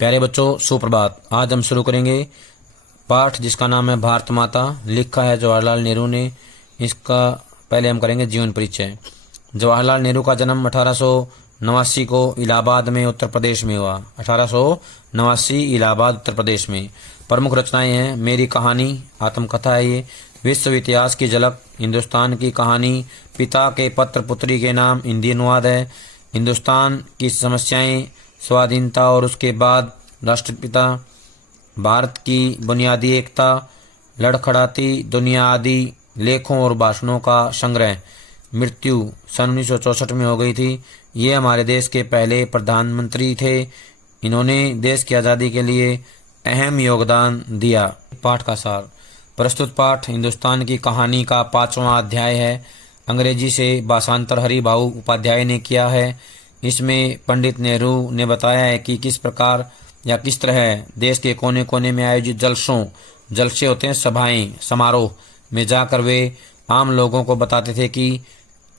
प्यारे बच्चों, सुप्रभात। आज हम शुरू करेंगे पाठ जिसका नाम है भारत माता। लिखा है जवाहरलाल नेहरू ने। इसका पहले हम करेंगे जीवन परिचय। जवाहरलाल नेहरू का जन्म 1889 को इलाहाबाद में उत्तर प्रदेश में हुआ। 1889 इलाहाबाद उत्तर प्रदेश में। प्रमुख रचनाएं हैं मेरी कहानी, आत्मकथा है ये। विश्व इतिहास की झलक, हिंदुस्तान की कहानी, पिता के पत्र पुत्री के नाम, हिंदी अनुवाद है। हिंदुस्तान की समस्याएं, स्वाधीनता और उसके बाद राष्ट्रपिता, भारत की बुनियादी एकता, लड़खड़ाती दुनिया आदि लेखों और भाषणों का संग्रह। मृत्यु सन 1964 में हो गई थी। ये हमारे देश के पहले प्रधानमंत्री थे। इन्होंने देश की आज़ादी के लिए अहम योगदान दिया। पाठ का सार। प्रस्तुत पाठ हिंदुस्तान की कहानी का 5वां अध्याय है। अंग्रेजी से भाषांतर हरिभाऊ उपाध्याय ने किया है। इसमें पंडित नेहरू ने बताया है कि किस प्रकार या किस तरह देश के कोने कोने में आयोजित जलसे होते हैं, सभाएं, समारोह में जाकर वे आम लोगों को बताते थे कि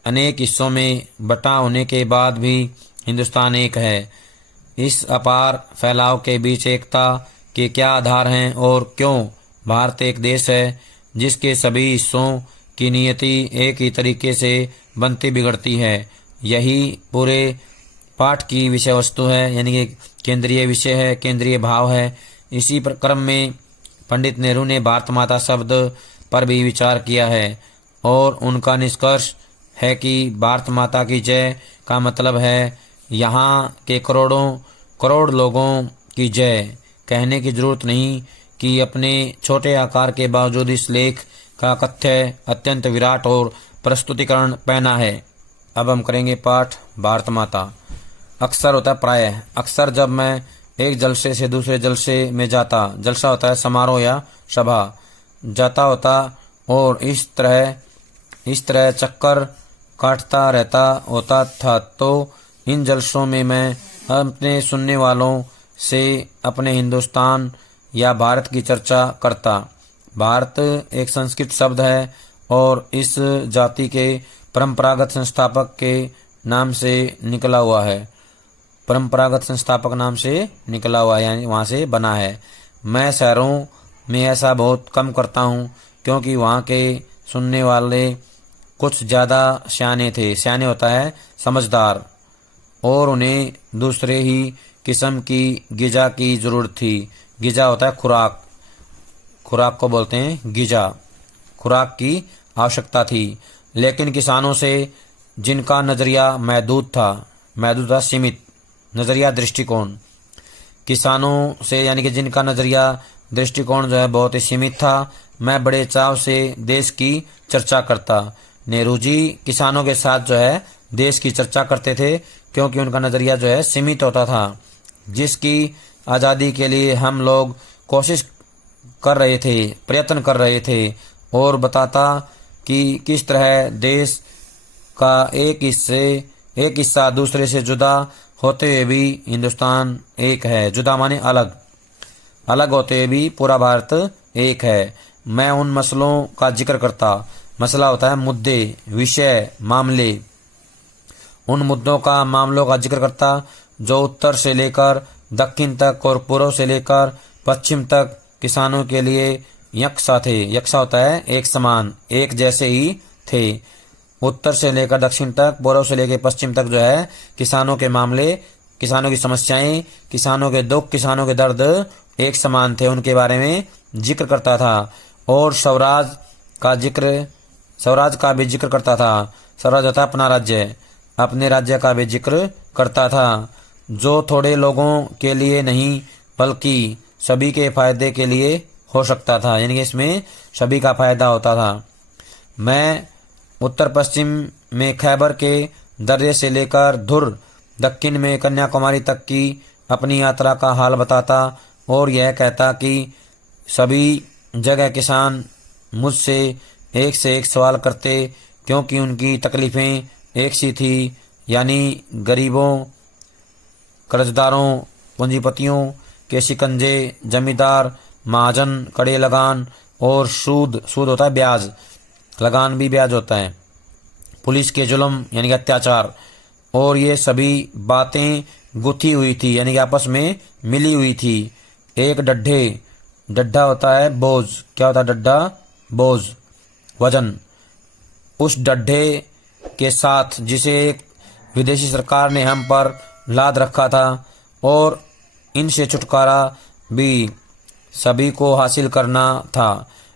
अनेक हिस्सों में बटा होने के बाद भी हिंदुस्तान एक है। इस अपार फैलाव के बीच एकता के क्या आधार हैं और क्यों भारत एक देश है जिसके सभी हिस्सों की नियति एक ही तरीके से बनती बिगड़ती है। यही पूरे पाठ की विषय वस्तु है, यानी कि केंद्रीय विषय है, केंद्रीय भाव है। इसी क्रम में पंडित नेहरू ने भारत माता शब्द पर भी विचार किया है और उनका निष्कर्ष है कि भारत माता की जय का मतलब है यहाँ के करोड़ों करोड़ लोगों की जय। कहने की जरूरत नहीं कि अपने छोटे आकार के बावजूद इस लेख का कथ्य अत्यंत विराट और प्रस्तुतिकरण पैना है। अब हम करेंगे पाठ भारत माता। अक्सर होता है प्रायः। अक्सर जब मैं एक जलसे से दूसरे जलसे में जाता, जलसा होता है समारोह या सभा, जाता होता और इस तरह चक्कर काटता रहता होता था, तो इन जलसों में मैं अपने सुनने वालों से अपने हिंदुस्तान या भारत की चर्चा करता। भारत एक संस्कृत शब्द है और इस जाति के परंपरागत संस्थापक के नाम से निकला हुआ है। परंपरागत संस्थापक नाम से निकला हुआ है, यानी वहाँ से बना है। मैं शहरों में ऐसा बहुत कम करता हूँ क्योंकि वहाँ के सुनने वाले कुछ ज़्यादा सियाने थे। सियाने होता है समझदार, और उन्हें दूसरे ही किस्म की गिजा की ज़रूरत थी। गिजा होता है खुराक, खुराक को बोलते हैं गिजा। खुराक की आवश्यकता थी। लेकिन किसानों से जिनका नज़रिया महदूद था सीमित नज़रिया, दृष्टिकोण, किसानों से यानी कि जिनका नज़रिया दृष्टिकोण जो है बहुत ही सीमित था, मैं बड़े चाव से देश की चर्चा करता। नेहरू जी किसानों के साथ जो है देश की चर्चा करते थे क्योंकि उनका नज़रिया जो है सीमित होता था। जिसकी आज़ादी के लिए हम लोग कोशिश कर रहे थे, प्रयत्न कर रहे थे, और बताता कि किस तरह देश का एक हिस्सा दूसरे से जुदा होते हुए भी हिंदुस्तान एक है। जुदा माने अलग, अलग होते हुए भी पूरा भारत एक है। मैं उन मसलों का जिक्र करता। मसला होता है मुद्दे, विषय, मामले। उन मुद्दों का, मामलों का जिक्र करता जो उत्तर से लेकर दक्षिण तक और पूर्व से लेकर पश्चिम तक किसानों के लिए यकसा थे। यकसा होता है एक समान, एक जैसे ही थे। उत्तर से लेकर दक्षिण तक, पूर्व से लेकर पश्चिम तक जो है किसानों के मामले, किसानों की समस्याएं, किसानों के दुख, किसानों के दर्द एक समान थे। उनके बारे में जिक्र करता था। और स्वराज का भी जिक्र करता था। स्वराज होता है अपना राज्य, अपने राज्य का भी जिक्र करता था, जो थोड़े लोगों के लिए नहीं बल्कि सभी के फायदे के लिए हो सकता था, यानी कि इसमें सभी का फायदा होता था। मैं उत्तर पश्चिम में खैबर के दर्रे से लेकर धुर, दक्षिण में कन्याकुमारी तक की अपनी यात्रा का हाल बताता और यह कहता कि सभी जगह किसान मुझसे एक से एक सवाल करते क्योंकि उनकी तकलीफ़ें एक सी थी, यानी गरीबों, कर्जदारों, पूंजीपतियों के शिकंजे, जमींदार, महाजन, कड़े लगान और सूद होता है ब्याज, लगान भी ब्याज होता है, पुलिस के जुल्म यानी कि अत्याचार और ये सभी बातें गुथी हुई थी, यानी कि आपस में मिली हुई थी। एक डड्ढे, डड्ढा होता है बोझ, क्या होता है डड्ढा? बोझ, वजन। उस डड्ढे के साथ जिसे एक विदेशी सरकार ने हम पर लाद रखा था, और इनसे छुटकारा भी सभी को हासिल करना था।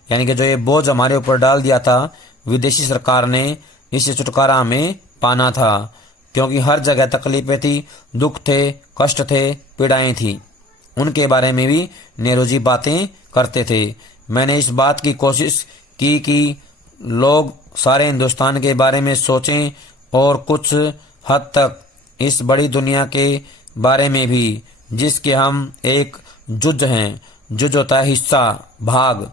यानी कि जो ये बोझ हमारे ऊपर डाल दिया था विदेशी सरकार ने, इससे छुटकारा हमें पाना था, क्योंकि हर जगह तकलीफें थी, दुख थे, कष्ट थे, पीड़ाएं थी। उनके बारे में भी नेहरू जी बातें करते थे। मैंने इस बात की कोशिश की कि लोग सारे हिंदुस्तान के बारे में सोचें और कुछ हद तक इस बड़ी दुनिया के बारे में भी, जिसके हम एक जुज हैं। जुज होता है हिस्सा, भाग।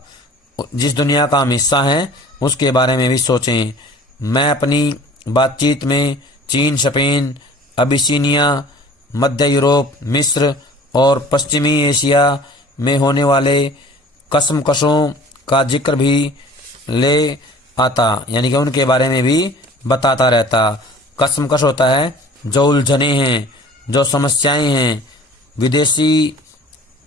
जिस दुनिया का हम हिस्सा हैं उसके बारे में भी सोचें। मैं अपनी बातचीत में चीन, स्पेन, अबिसीनिया, मध्य यूरोप, मिस्र और पश्चिमी एशिया में होने वाले कसमकशों का जिक्र भी ले आता, यानी कि उनके बारे में भी बताता रहता। कसमकश होता है जो उलझने हैं, जो समस्याएं हैं। विदेशी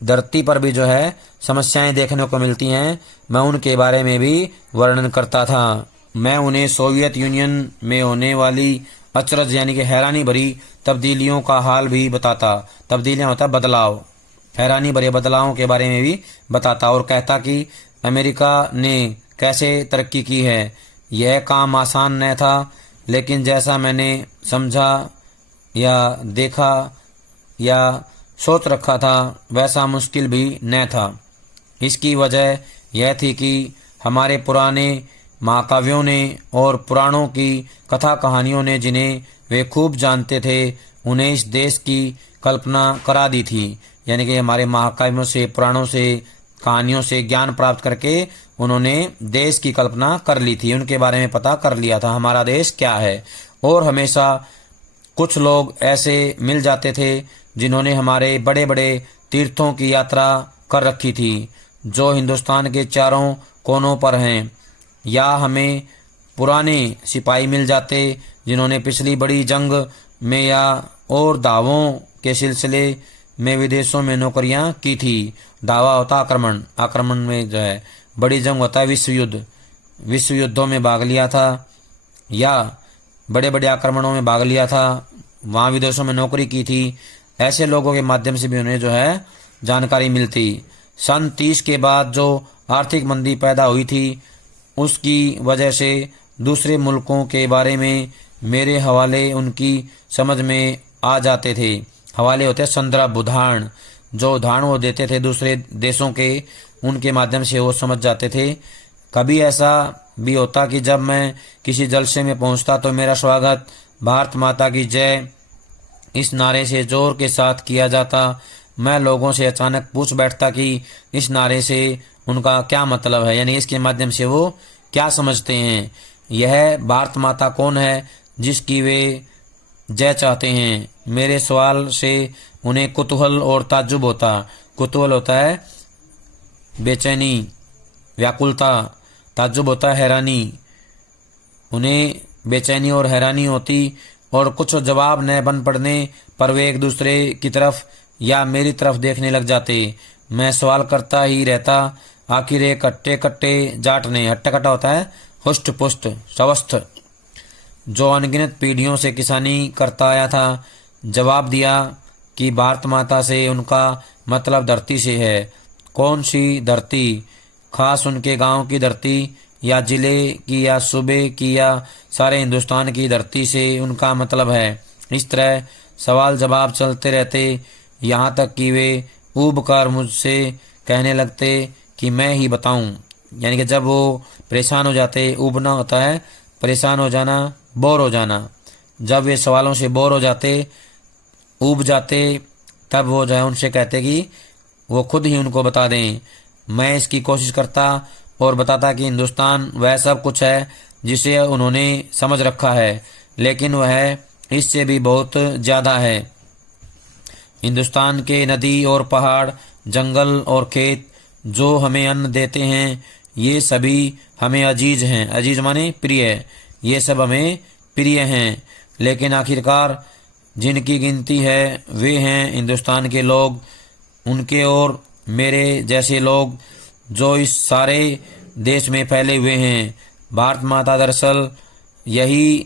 धरती पर भी जो है समस्याएं देखने को मिलती हैं, मैं उनके बारे में भी वर्णन करता था। मैं उन्हें सोवियत यूनियन में होने वाली अचरज यानी कि हैरानी भरी तब्दीलियों का हाल भी बताता। तब्दीलियां होता है बदलाव, हैरानी भरे बदलावों के बारे में भी बताता, और कहता कि अमेरिका ने कैसे तरक्की की है। यह काम आसान न था, लेकिन जैसा मैंने समझा या देखा या सोच रखा था वैसा मुश्किल भी न था। इसकी वजह यह थी कि हमारे पुराने महाकाव्यों ने और पुराणों की कथा कहानियों ने, जिन्हें वे खूब जानते थे, उन्हें इस देश की कल्पना करा दी थी। यानी कि हमारे महाकाव्यों से, पुराणों से, कहानियों से ज्ञान प्राप्त करके उन्होंने देश की कल्पना कर ली थी, उनके बारे में पता कर लिया था हमारा देश क्या है। और हमेशा कुछ लोग ऐसे मिल जाते थे जिन्होंने हमारे बड़े बड़े तीर्थों की यात्रा कर रखी थी, जो हिंदुस्तान के चारों कोनों पर हैं। या हमें पुराने सिपाही मिल जाते जिन्होंने पिछली बड़ी जंग में या और दावों के सिलसिले में विदेशों में नौकरियां की थी। दावा होता आक्रमण, आक्रमण में जो है बड़ी जंग होता है विश्व युद्ध, विश्व युद्धों में भाग लिया था या बड़े बड़े आक्रमणों में भाग लिया था, वहाँ विदेशों में नौकरी की थी। ऐसे लोगों के माध्यम से भी उन्हें जो है जानकारी मिलती। सन 30 के बाद जो आर्थिक मंदी पैदा हुई थी, उसकी वजह से दूसरे मुल्कों के बारे में मेरे हवाले उनकी समझ में आ जाते थे। हवाले होते हैं संदर्भ, उदाहरण, जो उदाहरण वो देते थे दूसरे देशों के, उनके माध्यम से वो समझ जाते थे। कभी ऐसा भी होता कि जब मैं किसी जलसे में पहुंचता तो मेरा स्वागत भारत माता की जय इस नारे से जोर के साथ किया जाता। मैं लोगों से अचानक पूछ बैठता कि इस नारे से उनका क्या मतलब है, यानी इसके माध्यम से वो क्या समझते हैं। यह भारत माता कौन है जिसकी वे जय चाहते हैं। मेरे सवाल से उन्हें कुतूहल और ताज्जुब होता। कुतूहल होता है बेचैनी, व्याकुलता, ताज्जुब होता है हैरानी। उन्हें बेचैनी और हैरानी होती और कुछ जवाब न बन पड़ने पर वे एक दूसरे की तरफ या मेरी तरफ देखने लग जाते। मैं सवाल करता ही रहता। आखिर एक हट्टे कट्टे जाट ने, हट्टा कट्टा होता है हुष्ट पुष्ट स्वस्थ, जो अनगिनत पीढ़ियों से किसानी करता आया था, जवाब दिया कि भारत माता से उनका मतलब धरती से है। कौन सी धरती? खास उनके गांव की धरती या जिले की या सूबे की या सारे हिंदुस्तान की धरती से उनका मतलब है। इस तरह सवाल जवाब चलते रहते, यहाँ तक कि वे ऊब कर मुझसे कहने लगते कि मैं ही बताऊं। यानी कि जब वो परेशान हो जाते, ऊबना होता है परेशान हो जाना, बोर हो जाना। जब वे सवालों से बोर हो जाते, ऊब जाते, तब वो जो है उनसे कहते कि वो खुद ही उनको बता दें। मैं इसकी कोशिश करता और बताता कि हिंदुस्तान वह सब कुछ है जिसे उन्होंने समझ रखा है, लेकिन वह इससे भी बहुत ज़्यादा है। हिंदुस्तान के नदी और पहाड़, जंगल और खेत जो हमें अन्न देते हैं, ये सभी हमें अजीज हैं। अजीज माने प्रिय, ये सब हमें प्रिय हैं। लेकिन आखिरकार जिनकी गिनती है वे हैं हिंदुस्तान के लोग, उनके और मेरे जैसे लोग जो इस सारे देश में फैले हुए हैं। भारत माता दरअसल यही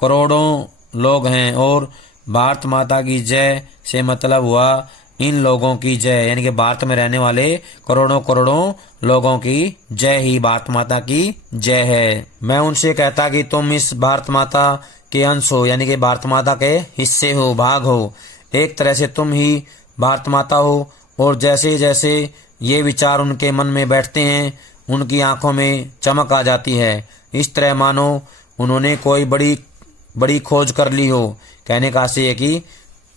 करोड़ों लोग हैं और भारत माता की जय से मतलब हुआ इन लोगों की जय, यानी कि भारत में रहने वाले करोड़ों करोड़ों लोगों की जय ही भारत माता की जय है। मैं उनसे कहता कि तुम इस भारत माता के अंश हो, यानी कि भारत माता के हिस्से हो, भाग हो। एक तरह से तुम ही भारत माता हो। और जैसे जैसे ये विचार उनके मन में बैठते हैं उनकी आंखों में चमक आ जाती है। इस तरह मानो उन्होंने कोई बड़ी बड़ी खोज कर ली हो। कहने का आशय है कि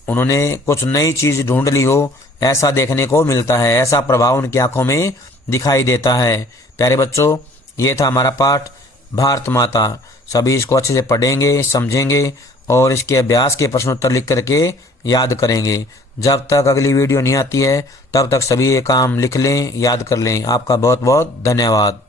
उन्होंने कुछ नई चीज ढूंढ ली हो, ऐसा देखने को मिलता है, ऐसा प्रभाव उनकी आंखों में दिखाई देता है। प्यारे बच्चों, ये था हमारा पाठ भारत माता। सभी इसको अच्छे से पढ़ेंगे, समझेंगे और इसके अभ्यास के प्रश्न उत्तर लिख करके याद करेंगे। जब तक अगली वीडियो नहीं आती है तब तक सभी ये काम लिख लें, याद कर लें। आपका बहुत बहुत धन्यवाद।